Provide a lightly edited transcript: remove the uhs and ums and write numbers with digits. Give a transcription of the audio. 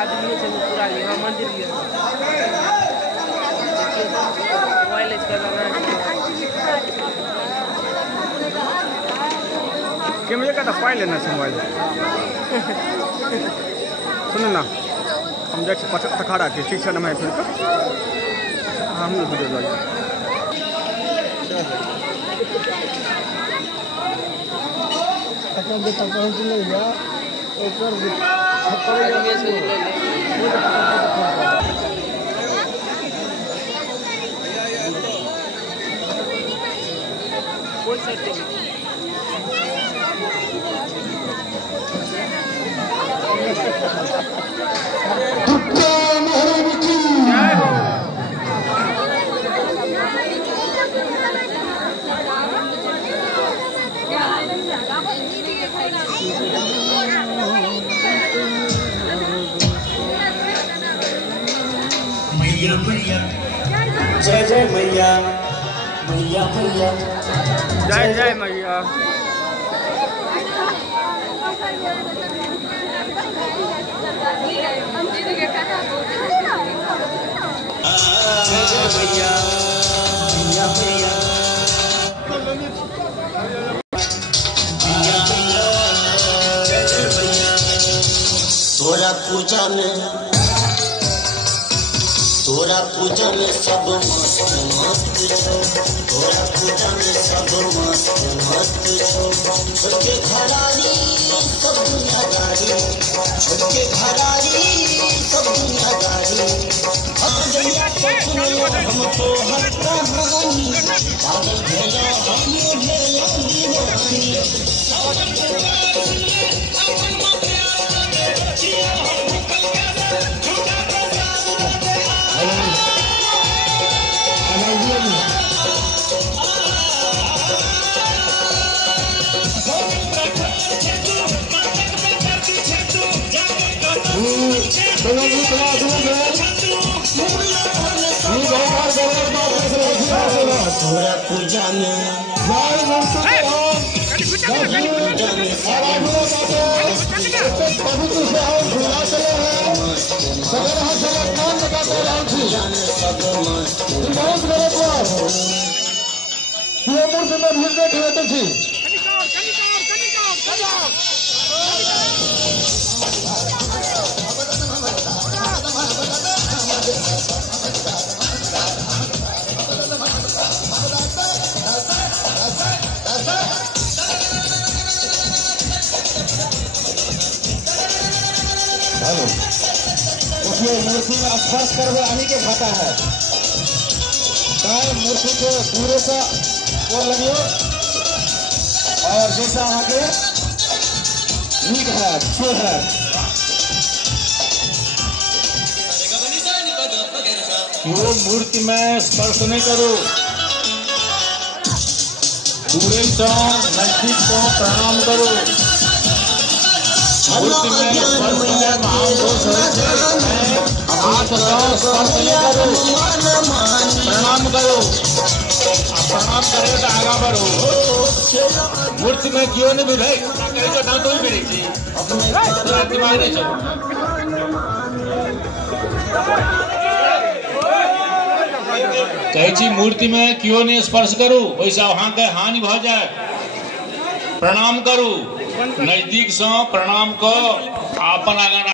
आदमी से पूरा यहाँ मंदिर भी मोबाइल क्या मुझे कहता पाई लेना से मोबाइल सुनो ना हम जैसे पता खड़ा के ठीक है ना मैं फिर हम लोग वीडियो जाएंगे अपना बेटा पहुंच नहीं गया ऊपर कोई साइड मैया मैया जय जय मैया मैया मैया जय जय मैया जय जय मैया मैया मैया जय जय मैया तोरा पूजा में सब मस्त मस्त छो तोरा पूजा में सब मस्त मस्त छो छोटे घरारी सब दुनियादारी छोटे घरारी सब दुनियादारी हम तो हर कहानी पागल भेला हम भेला दीवानी तोरा पूजा में उसमें मूर्ति में स्पर्श करके आने के खाता है काय मूर्ति को पूरे सा और लगियो और जैसा आगे नीक है अच्छे है वो मूर्ति में स्पर्श नहीं करो पूरे तो नजदीक को प्रणाम करो मूर्ति में स्पर्श प्रणाम करो प्रणाम करे तो आगा बढ़ो मूर्ति में क्यों नहीं मिले तो मिली दिमाग नहीं चलो कही मूर्ति में क्यों नहीं स्पर्श करो वैसा वहां के हानि भ जाए प्रणाम करू नजदीक से प्रणाम को आपन आगा